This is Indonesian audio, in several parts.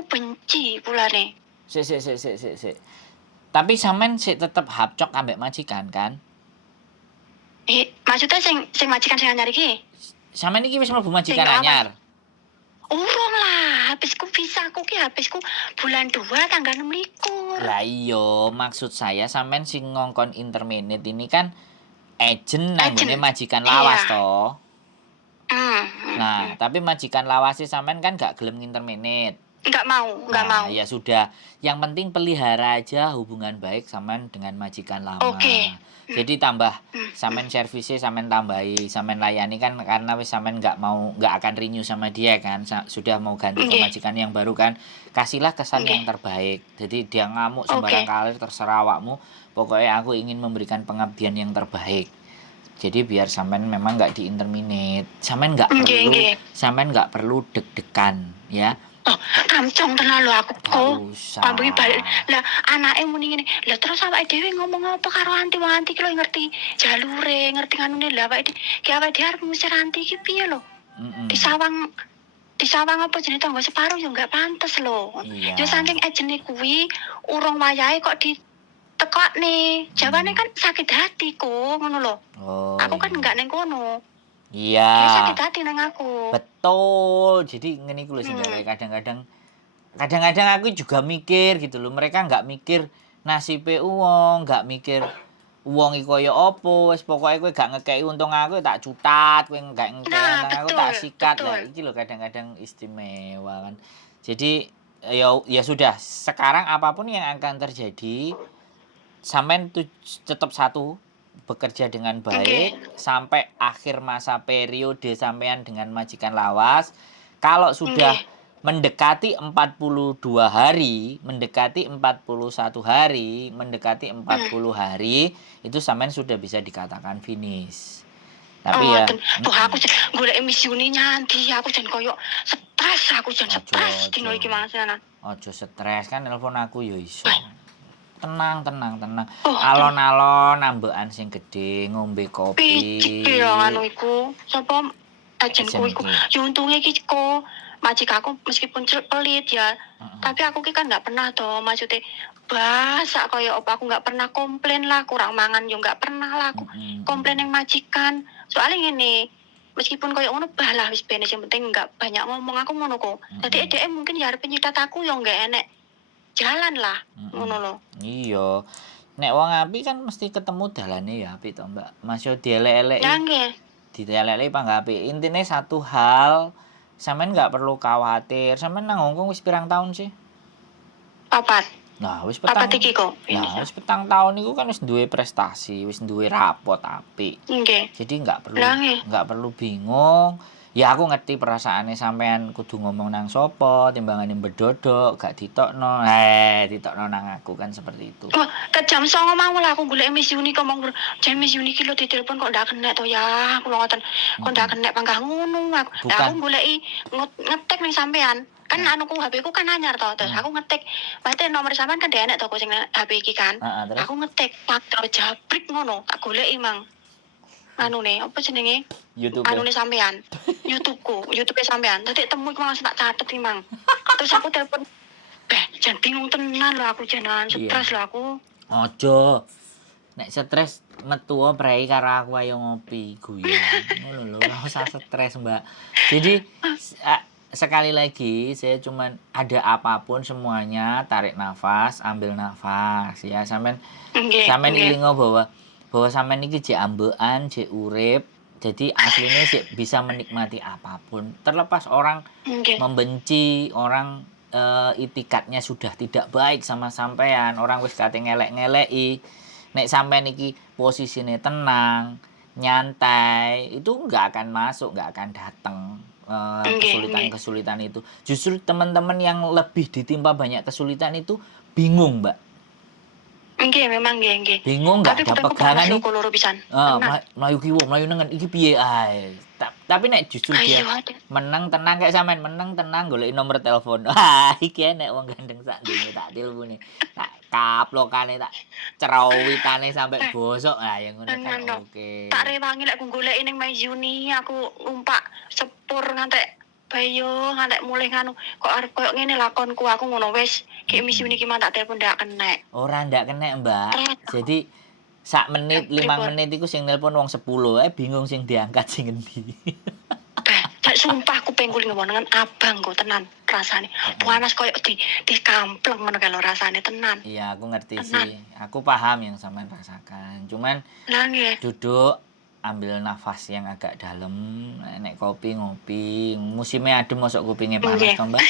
aku benci pulane. Sik. Tapi sampean sik tetep hapcok ambek majikan kan? Maksudnya sing majikan sing anyar iki? Sampean iki wis mlebu majikan Sing anyar. Urung lah, habisku visaku ki habisku bulan 2 tanggal 26. Lah iya, maksud saya sampean sing ngongkon interminate ini kan agent nanggone majikan lawas Iya. toh. Nah, tapi majikan lawasnya sampean kan gak gelem interminate. Enggak mau. Ya sudah, yang penting pelihara aja hubungan baik sampean dengan majikan lama. Oke. Jadi tambah sampean servisnya sampean tambahi, sampean layani kan karena wis sampean nggak akan renew sama dia kan, sudah mau ganti ke majikan yang baru kan. Kasihlah kesan yang terbaik. Jadi dia ngamuk sembarang kali terserah awakmu, pokoknya aku ingin memberikan pengabdian yang terbaik. Jadi biar sampean memang nggak diinterminate, sampean nggak perlu deg-degan ya. Oh, kamcong tenan lho aku kok. Ambek balik. Lah anake muni ngene. Lah terus awake dhewe ngomong apa karo anti ki lho ngerti jalure, ngerti nganune lah awake dhewe arep ngusir anti ki piye lho? Disawang apa jenenge tangga separuh ya enggak pantes lho. Ya saking ejene kuwi urung wayahe kok ditekokne. Jawane kan sakit hati kok ngono lho. Aku kan enggak ning kono. Iya. Dia sakit hati nang aku. Betul. Jadi ngene iku lho sing kadang-kadang aku juga mikir gitu loh. Mereka nggak mikir nasibe wong, nggak mikir wong iki kaya apa, wis pokoke kowe gak ngekeki untung aku tak cutat, kowe gak ngekeki untung aku tak sikat. Lah iki lho kadang-kadang istimewa kan. Jadi ya sudah, sekarang apapun yang akan terjadi sampean tetap satu bekerja dengan baik sampai akhir masa periode sampean dengan majikan lawas. Kalau sudah mendekati 42 hari, mendekati 41 hari, mendekati 40 hari, itu sampean sudah bisa dikatakan finish. Tapi aku golek misiune nyanti, aku jan koyo stres, dino iki mangsanan. Ojo stres kan telepon aku ya iso. Tenang. Alon-alon ambekan sing gede, ngombe kopi. Iki ya anu iku. Sapa ajenku iku. Ya untunge iki kok majikaku meskipun pelit ya. Tapi aku ki kan enggak pernah to, maksudnya basak kaya apa aku enggak pernah komplain lah, kurang mangan yo enggak pernah lah aku. Komplain yang majikan. Soalnya ngene, meskipun kaya ngono bah lah wis benes yang penting enggak banyak ngomong aku ngono kok. Dadi dhek mungkin ya arep nyitat aku yo enggak enek jalan lah ngono lho. Iya. Nek wong apik kan mesti ketemu dalane ya apik to, Mbak. Masih dielek-eleki. Ya nggih. Dielek-eleki pangga apik. Intine satu hal, sampean enggak perlu khawatir. Sampean nang Hongkong wis pirang tahun sih? 4. Nah, wis petang. Iki kok. Nah, wis petang tahun iku kan wis duwe prestasi, wis duwe rapot apik. Nggih. Jadi enggak perlu bingung. Ya aku ngerti perasaane sampean kudu ngomong nang sapa, timbangane bedodok, gak ditokno. Ditokno nang aku kan seperti itu. Ke jam 09.00 mau lah aku golek Miss Uni ngomong, "Jan Miss Uni ki lho ditelepon kok ndak kena to ya." Aku ngoten. Kok ndak kena panggah ngono aku. Lah aku goleki ngetek ning sampean. Kan anuku HP ku kan anyar to, terus aku ngetik. Berarti nomor sampean kan dhek enek to sing HP iki kan. Aku ngetik Patro Jabrik ngono, tak goleki mang. Anune apa jenenge? YouTube. Anune sampean. YouTube sampean. Dadi temu iku langsung tak catet iki mang. Terus aku telepon, jan bingung tenan lho aku janan stres lho aku. Ojo. Nek stres metu prei karo aku ayo ngopi guyon. Ngono lho, ora usah stres, Mbak. Jadi sekali lagi saya cuman ada apapun semuanya tarik nafas, ambil nafas ya. Sampean ilingo bahwa sampean iki jek ambekan, jek urip. Jadi aslinya jek bisa menikmati apapun. Terlepas orang membenci, orang itikatnya sudah tidak baik sama sampean, orang wis kate ngelek-ngeleki. Nek sampean iki posisine tenang, nyantai, itu enggak akan masuk, enggak akan datang kesulitan-kesulitan itu. Justru teman-teman yang lebih ditimpa banyak kesulitan itu bingung, Mbak. Nggih, memang nggih. Bingung enggak ada pegangan iki. Mlayu kiwo, mlayu nengen iki piye ae. Tapi nek justru dia meneng tenang kayak sampean, meneng tenang golek nomor telepon. Iki nek wong gandeng sak dene tak tilpune. Tak kaplokane tak cerawitane sampai bosok. Ya ngono kan oke. Tak rewangi lek goleki ning Mayuni aku numpak sepur ngantek bae yo ngantek mulai nganu kok arep koyo ngene lakonku aku ngono wis ki misi niki man tak telepon ndak kena. Ora ndak kena, Mbak. Terus Jadi sak menit, 5 pripun? menit iku sing nelpon wong 10, bingung sing diangkat sing endi. Tak sumpah aku pengen kuling ngomong dengan abang kok tenan rasane. Panas koyo di kampleng ngono kalau rasane tenan. Iya, aku ngerti Tenan. sih. Aku paham yang sampean rasakan. Cuman Lah nggih. duduk, ambil nafas yang agak dalam, nek kopi ngopi, musimnya adem mosok kupingnya panas Nggih. toh, Mbak.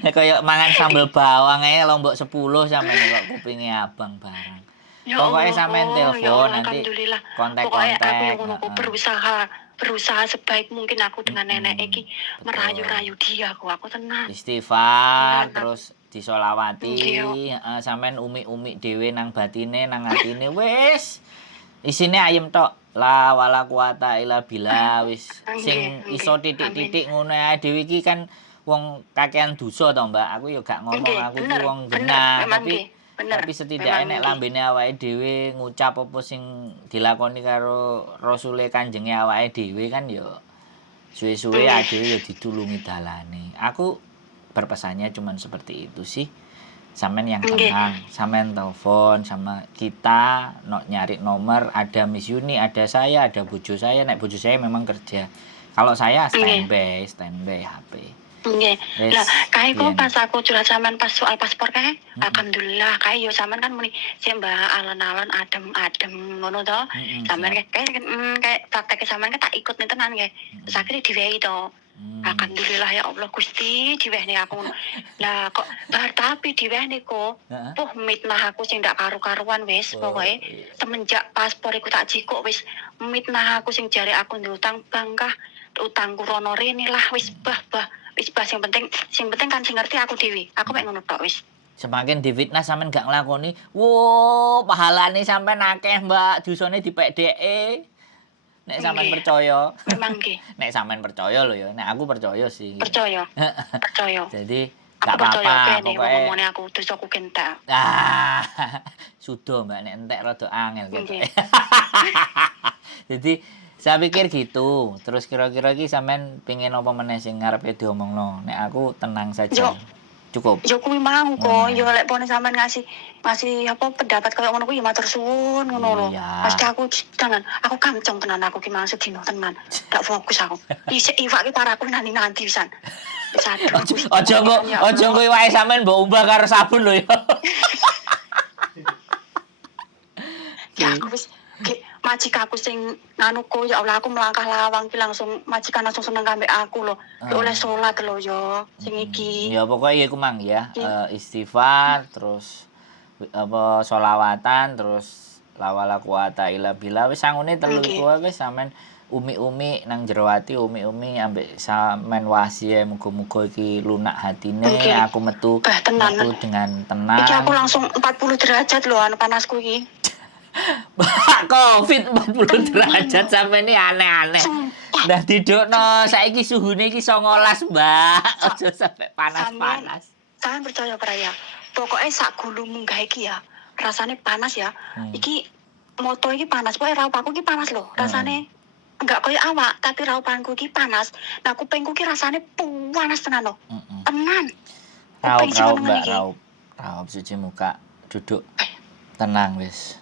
Nek koyo mangan sambel bawang ae lombok 10 sampeyan kok kupingnya abang barang. Ya Pokoknya Allah, sampean ya telepon Allah, nanti alhamdulillah. kontak-kontak. Pokoknya aku yang ngono heeh. berusaha sebaik mungkin aku dengan nenek iki Betul. merayu-rayu dia aku tenang. Istighfar Tenan. terus disolawati, Nggih. sampean umi-umi dhewe nang batine nang atine wis isine ayem tok. La wala quwata illa billah wis sing Nggih, iso nggih. titik-titik ngono ae dhewe iki kan wong kakean dosa to, Mbak. Aku ya gak ngomong Nggih, aku iki bener, wong bener, genah, memang tapi nggih, bener, tapi setidaknya memang nek nggih. lambene awake dhewe ngucap apa sing dilakoni karo Rasule Kanjenge awake dhewe kan ya suwe-suwe Nggih. adewe ya ditulungi dalane. Aku berpesannya cuman seperti itu sih. Sampean yang Nggih. tenang, sampean telepon sama kita, nyari nomor, ada Miss Yuni, ada saya, ada bojo saya. Nek bojo saya memang kerja. Kalau saya standby HP. Nggih. Wes, Lah, kae kok biyen. pas aku curhat sampean pas soal paspor kae, alhamdulillah kae yo sampean kan muni sik Mbak alon-alon adem-adem ngono to. Sampean kayak praktek sampean tak ikut nih tenan kae. Terus akhirnya diwehi to. Alhamdulillah ya Allah Gusti diwehne aku. Lah kok bar tapi diwehne kok. Heeh. Mitnah aku sing ndak karu-karuan wis Oh, pokoke iya. semenjak paspor iku tak jikuk wis mitnah aku sing jare aku ndutang bangkah utangku rono rene lah wis bah wis sing penting kan sing ngerti aku dewi. Aku mek ngono tok wis. Semakin difitnah sampean gak nglakoni, wo pahalane sampean akeh, Mbak. Dosane dipekdeke. Nek sampean Nggih. percaya. Memang nggih. Nek sampean percaya lho ya. Nek aku percaya sih. Percaya. Percaya. Jadi Aku gak percaya apa-apa kene pokoknya. ngomongane aku dosaku kentak. Ah, sudah Mbak nek entek rada angel gitu. Nggih. Jadi saya pikir gitu. Terus kira-kira iki sampean pengin apa meneh sing ngarepe diomongno. Nek aku tenang saja. Yo. Cukup. Yo kuwi mau kok, yo lek pone sampean ngasih apa pendapat koyo ngono kuwi ya matur suwun ngono lho. Iya. Pasti aku tenan, aku kancong tenan aku ki maksud dino tenan. Gak fokus aku. Isik iwak ki paraku nanti pisan. Wis aduh. Ojo engko wae sampean mbok umbah karo sabun lho ya. Ya aku wis majikaku sing nganuku ya Allah aku melangkah lawang ki langsung majikan langsung seneng kambek aku lho. Ya oleh salat lho yo sing iki. Ya pokoknya iku mang ya. Iya. Istighfar terus apa sholawatan terus la wala quwata illa billah wis sangune telu Nggih. iku wae wis sampean umi-umi nang jero ati umi-umi ambek sampean wasihe muga-muga iki lunak hatine Nggih. aku metu Tenan. dengan tenang. Iki aku langsung 40 derajat lho anu panasku iki. Covid 40 derajat sampe ini aneh-aneh. Sumpah. Dah didukno saiki suhune iki 19, Mbak. Aja sampe panas-panas. Sampeyan percaya peraya. Pokoknya sak gulu munggah iki ya. Rasane panas ya. Iki moto iki panas. Pokoke raupanku iki panas loh. Rasane enggak koyo awak, tapi raupanku iki panas. Nah, kupingku iki rasane panas tenan loh. Tenan. Kuping sing Raup, meneng Mbak, iki. raup cuci muka, duduk. Tenang wis.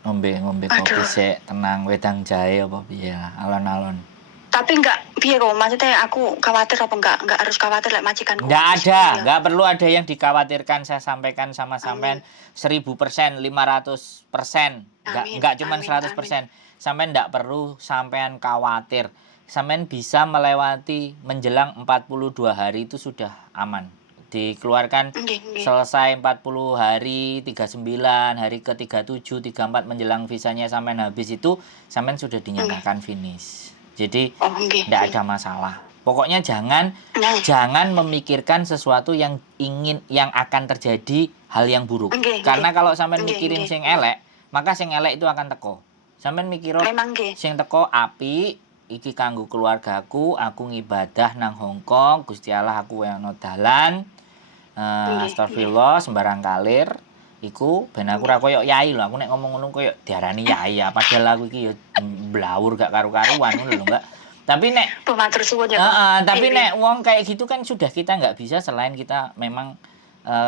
Ngombe kopi Aduh. sik, tenang wedang jahe apa piye lah, alon-alon. Tapi enggak piye kok, maksudnya aku khawatir apa enggak harus khawatir lek majikanku. Nggak ada, Ya. nggak perlu ada yang dikhawatirkan. Saya sampaikan sama sampean 1000%, 500%. Amin, Nggak cuma amin, 100%. Sampean nggak perlu sampean khawatir. Sampean bisa melewati menjelang 42 hari itu sudah aman. Dikeluarkan Nggih. selesai 40 hari, 39, hari ke-37, 34 menjelang visanya sampean habis itu, sampean sudah dinyatakan finish. Jadi Oh, nggih. tidak ada masalah. Pokoknya jangan memikirkan sesuatu yang akan terjadi hal yang buruk. Nggih, Karena kalau sampean Nggih, mikirin nggih. sing elek, maka sing elek itu akan teko. Sampean mikir Memang nggih. sing teko api iki kanggo keluargaku, aku ngibadah nang Hongkong, Gusti Allah aku ono dalan. Astagfirullah sembarang kalir iku ben aku ora koyo yai lho. Aku nek ngomong ngono koyo diarani yai ya, padahal aku iki ya blawur gak karu-karuan ngono lho, Mbak. Tapi nek Matur suwun ya. Kok. tapi Iya. nek wong kayak gitu kan sudah kita nggak bisa selain kita memang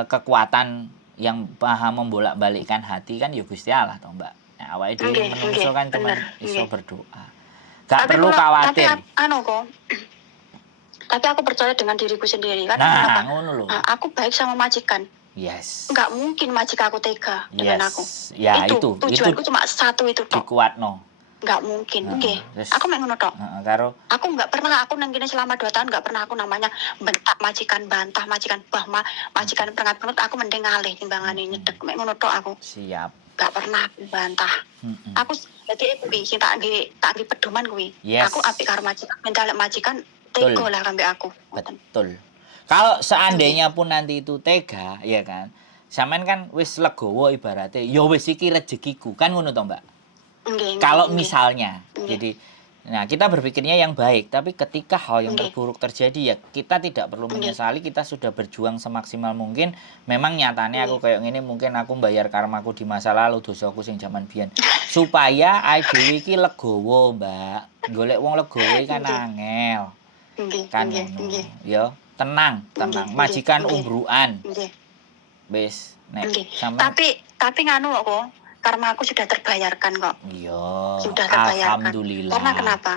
kekuatan yang paham membolak-balikkan hati kan ya Gusti Allah toh Mbak. Nah, awake dhewe Nggih, menungso nggih, kan cuma bener, iso nggih. berdoa. Gak Tapi perlu kalau- khawatir. Tapi anu kok. Tapi aku percaya dengan diriku sendiri kan. Nah, Kenapa? ngono lho. Nah, aku baik sama majikan. Yes. Nggak mungkin majikan aku tega dengan aku. Ya itu Tujuanku cuma satu itu tok. dikuatno. Nggak mungkin. Nggih. Terus- Aku mek ngono tok. Karo Aku nggak pernah, aku nang kene selama 2 tahun nggak pernah aku namanya bentak majikan, bantah majikan, majikan pengat-penut, aku mending ngalih timbangane nyedek. Mek ngono tok aku. siap. Gak pernah aku bantah. Aku dadi kuwi sing tak nggih pedoman kuwi. Yes. Aku apik karo majikan, mentalek majikan Betul. tega lah kambek aku. Betul. Kalau seandainya pun nanti itu tega, ya kan? Sampean kan wis legowo ibaratnya, ya wis iki rezekiku, kan ngono toh, Mbak? Nggih. Kalau nggih. misalnya, Nggih. jadi, nah kita berpikirnya yang baik, tapi ketika hal yang Nggih. terburuk terjadi ya kita tidak perlu Nggih. menyesali, kita sudah berjuang semaksimal mungkin. Memang nyatanya aku kayak gini, mungkin aku bayar karmaku di masa lalu, dosaku sing zaman biyen. Supaya dhewe iki legowo, Mbak. Golek wong legowo iki kan Nggih. angel. Nggih. Kan Nggih. ngono. Nggih. Ya, tenang. Nggih. Majikan Nggih. umbruan. Nggih. Wis, nek Nggih. sampean Tapi nganu kok, karma aku sudah terbayarkan kok. iya, Sudah terbayarkan. alhamdulillah. Karena kenapa?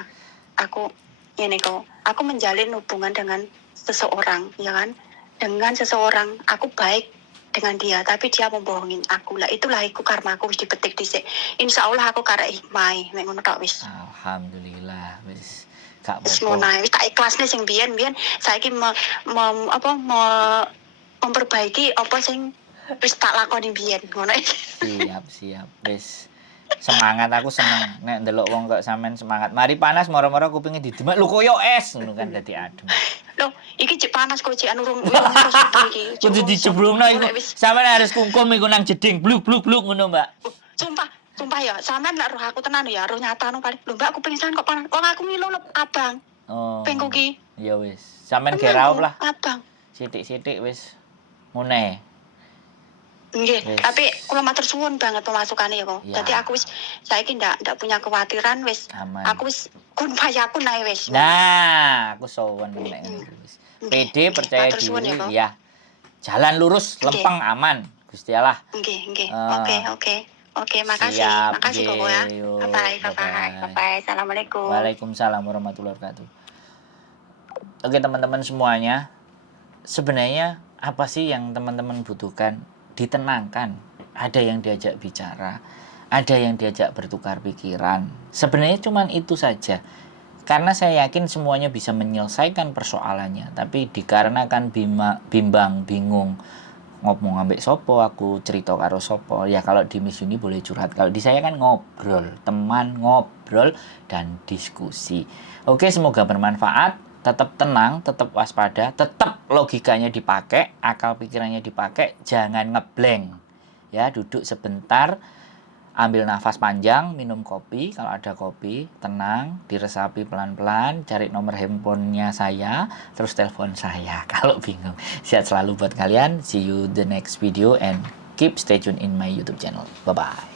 Aku ini kok, aku menjalin hubungan dengan seseorang, ya kan? Dengan seseorang, aku baik dengan dia, tapi dia membohongin aku. Lah itulah iku karma aku wis dipetik dhisik. Insya Allah aku karek hikmah, mek ngono tok wis. Alhamdulillah, wis gak Wis apa-apa. ngono ae, wis tak ikhlasne sing biyen saiki memperbaiki apa sing wis tak lakoni biyen ngono ae. Siap, wis. Semangat, aku seneng nek ndelok wong kok sampean semangat. Mari panas moro-moro kupinge didemek lho koyo es ngono kan dadi adem. Loh, iki cek panas kok cek anu urung subuh iki. Kudu dijebrungno iku. Sampean harus kungkum iku nang jeding bluk ngono, Mbak. Sumpah ya, sampean lek roh aku tenan ya, roh nyata no kali. Lho Mbak, aku pingsan kok panas. Wong aku ngilu lho, abang. Oh. Pengko ki. Ya wis. Sampean ge Tenan, raup lah. Abang. Sithik-sithik wis ngene. Nggih, Wis. tapi kula matur suwun banget pemasukane ya kok. Ya. Dadi aku wis saiki ndak punya kekhawatiran wis. Aman. Aku wis kun payakun ae wis. Nah, aku sowan nek ngono wis. Pede, percaya Matur suwun ya, Kok. diri, ya. Jalan lurus, Oke. lempeng, aman. Gusti Allah. Nggih. Ah. Oke, makasih. Siap, Makasih nggih. Kok ya. Yo, Bye. bye-bye. Assalamualaikum. Waalaikumsalam warahmatullahi wabarakatuh. Oke teman-teman semuanya, sebenarnya apa sih yang teman-teman butuhkan? Ditenangkan. Ada yang diajak bicara, ada yang diajak bertukar pikiran. Sebenarnya cuma itu saja. Karena saya yakin semuanya bisa menyelesaikan persoalannya, tapi dikarenakan bimbang, bingung, ngomong ambek sopo, aku cerita karo sopo. Ya kalau di Miss Uni boleh curhat, kalau di saya kan ngobrol, teman ngobrol dan diskusi. Oke, semoga bermanfaat. Tetap tenang, tetap waspada, tetap logikanya dipakai, akal pikirannya dipakai, jangan ngeblank. Ya, duduk sebentar, ambil nafas panjang, minum kopi, kalau ada kopi, tenang, diresapi pelan-pelan, cari nomor handphonenya saya, terus telepon saya kalau bingung. Sehat selalu buat kalian, see you the next video and keep stay tune in my YouTube channel. Bye-bye.